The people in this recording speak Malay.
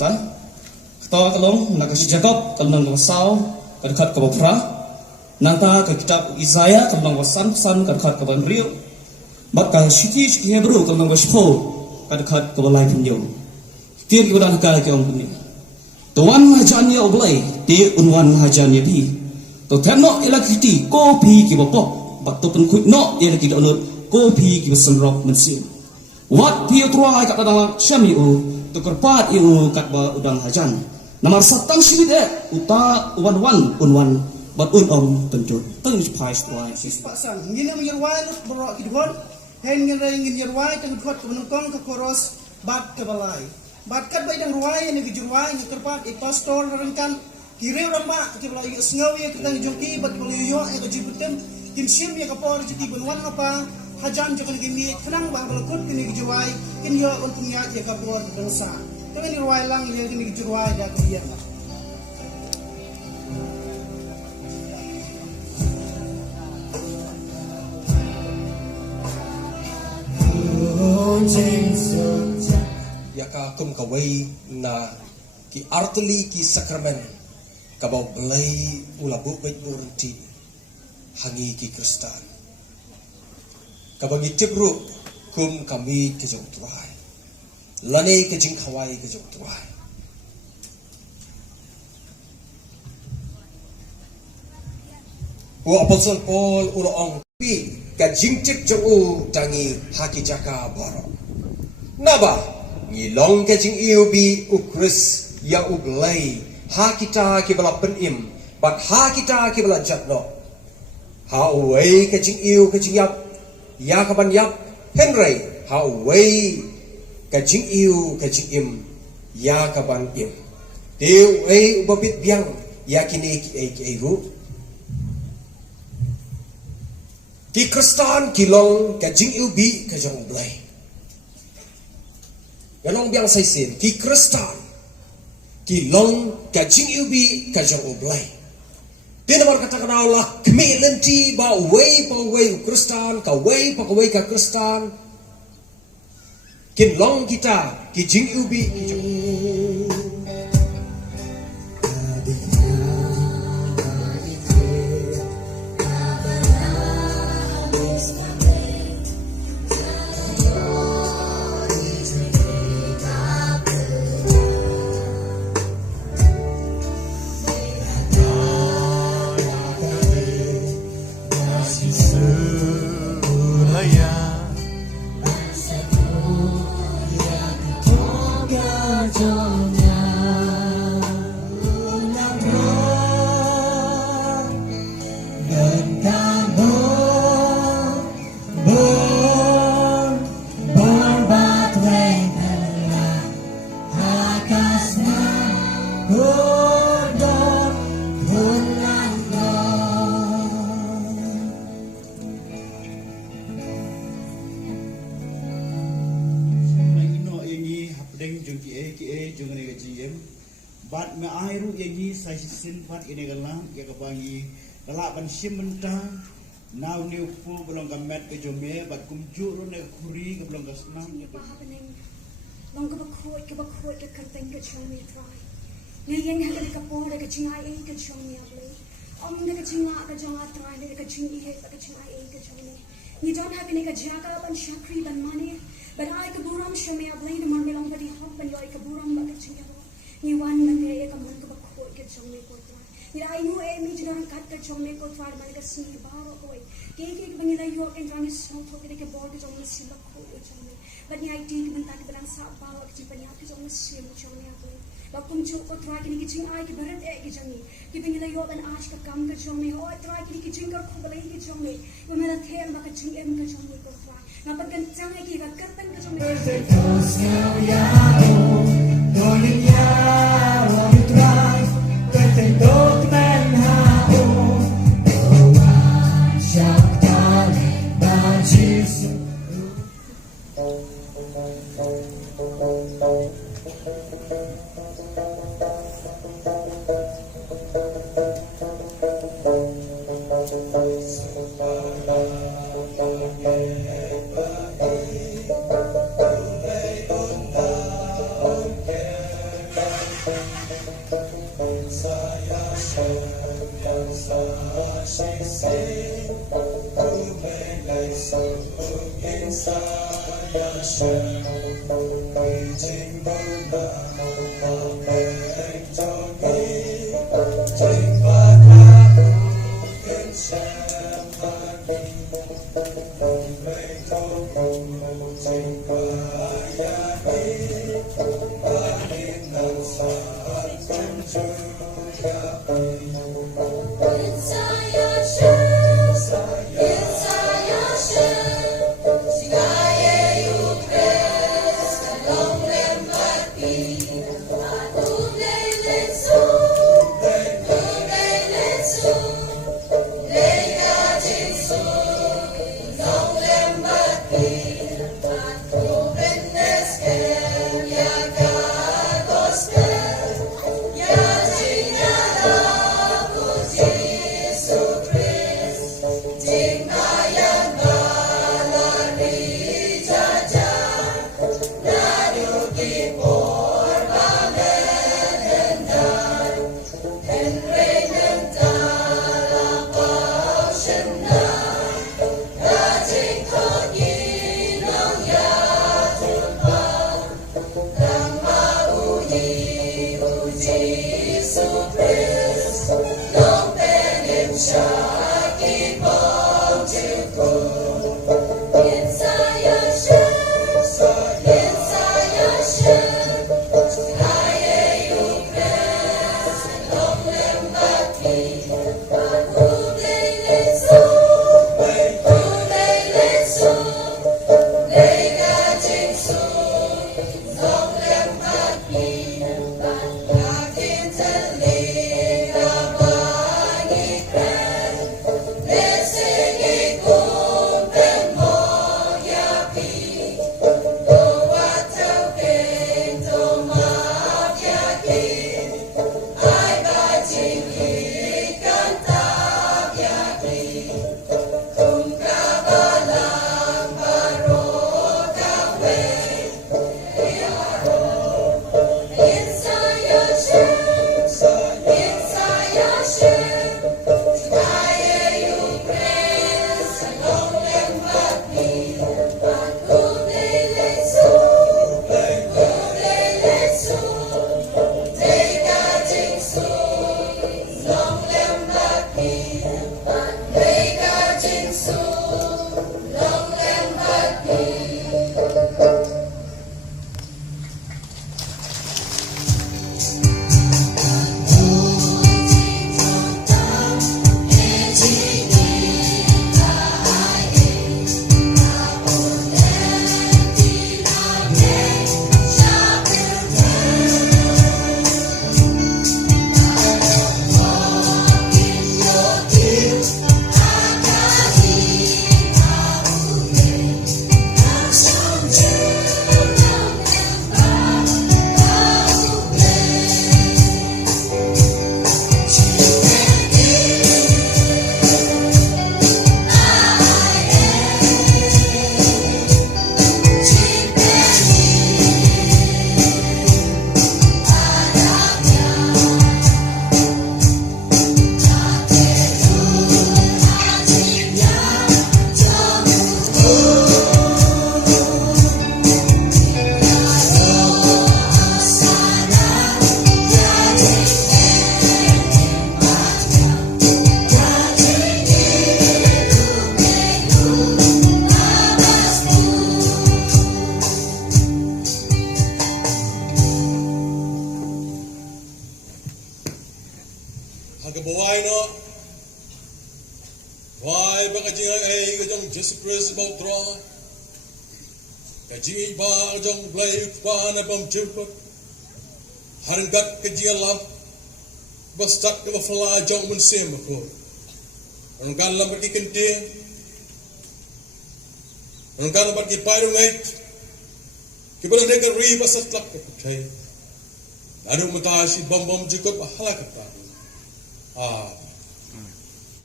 Tan, ketawa kalong nak si Jacob kalong wasau kadkat ke Bapra, nanta ke kitab Isaiah kalong wasan kadkat ke Banrio, bakal syiki Hebrew kalong waspo kadkat ke balai penjau. Tiap kita nak kaya orang punya. Tuan hajannya oblay, ti unwan hajannya bi. Tu tenok elak kiti kopi ki bapok, batu penkut nok elak kita ulut kopi ki besenrok mensin. Wat piu tuai kat dalam syami tukerpat iu kat ba udang hajan. Namar satang syide uta unwan bat om penjut. Teng pais tuai. Pasang ngina menyerwai berok kidhon. Hen ngin yerwai teng khot ke menungkong ke koros bat ke balai. Bat kat bai dang ruai ni gejurwai ni terpat i pastor rengkan kire ramba ke balai sngawi ke tang joki bat baliyo e jibutem kim sim ya kapor jiki bunwan apa hajan jokon gimi kenang bang balakut kini gejurwai kin yo untungnya ya kapor bangsa. Tapi ni ruai lang ya kini gejurwai da dia. Yaka kum kawai na ki artuli ki sakramen kabau belai ulabu baik burunti hangi ki kristan kabagi tibru kum kami ke jong tuai lane ke jing khawai ke jong tuai o apostle Paul ulo ong pi ka jing tip jong u tangi haki jaka baro naba ngilong ke jing iubi ukris ya ublay ha kita ki bala penim bat ha kita ki bala jatno ha uwei ke jing iu ke jing yap ya kaban yap henry ha uwei ke jing iu ke jing im ya kaban im deu ei ubabit biang ya kini ki ru ki kristan kilong ke jing iubi ke jong ublay Yanong biang say sin ki kristan ki long ka jing ubi ka jong oblay. Dinamar kata kana Allah kemi lenti ba way kristan ka way ka kristan kin long kita ki jing ubi ki jong bat me airu yagi sai sin fat ine galang ya kabangi kala ban simenta now new fu belong gamet ke jome bat kumju ro ne khuri ke belong gasnam ya pahapening long ka khoi ke karteng ke chome try ye yen ha ke kapor ke chingai e ke chome able om ne ke chinga ka jonga try ne ke chingi he ke chingai e ke chome ni don't have ne ke jaga ban shakri ban money but I ke buram shome able ne mar melong badi hok ban yo ke buram ba ke chinga ni wan mate ka man ka khoi ke chome ko try ni ai nu e mi jina kat ke chome ko try man ke si baro koi ke bani la yo ke rang so to ke board ke chome si la ko chome but ni ai ti ban ta ke ban sa baro ke bani ke chome si mo chome ko ba kum chu ko try ke ni ching ai ke barat e ke jangi ke bani la yo ban aaj ka kam ke chome ho try ke ni ching ka ko balai ke chome wo mera them ba ke ching em ke chome ko try na pa kan chang ai ke ba kat tan ke chome Darling, yeah, what you try, but they don't man how. Oh, I shall darling, but Jesus. Hagabuhay no. Why baka jingay ay kajong Jesus Christ about try. Kajingay ba kajong blay pa na pamchirpot. Harangkat kajingay lab. Bastak ka mafala jong munsim ako. Anong kan lambat ikinting. Anong kan lambat ipayong ngayt. Kibalang nega riba sa tlak ka putay. Ano mo tayo si bambam jikot mahalakit tayo.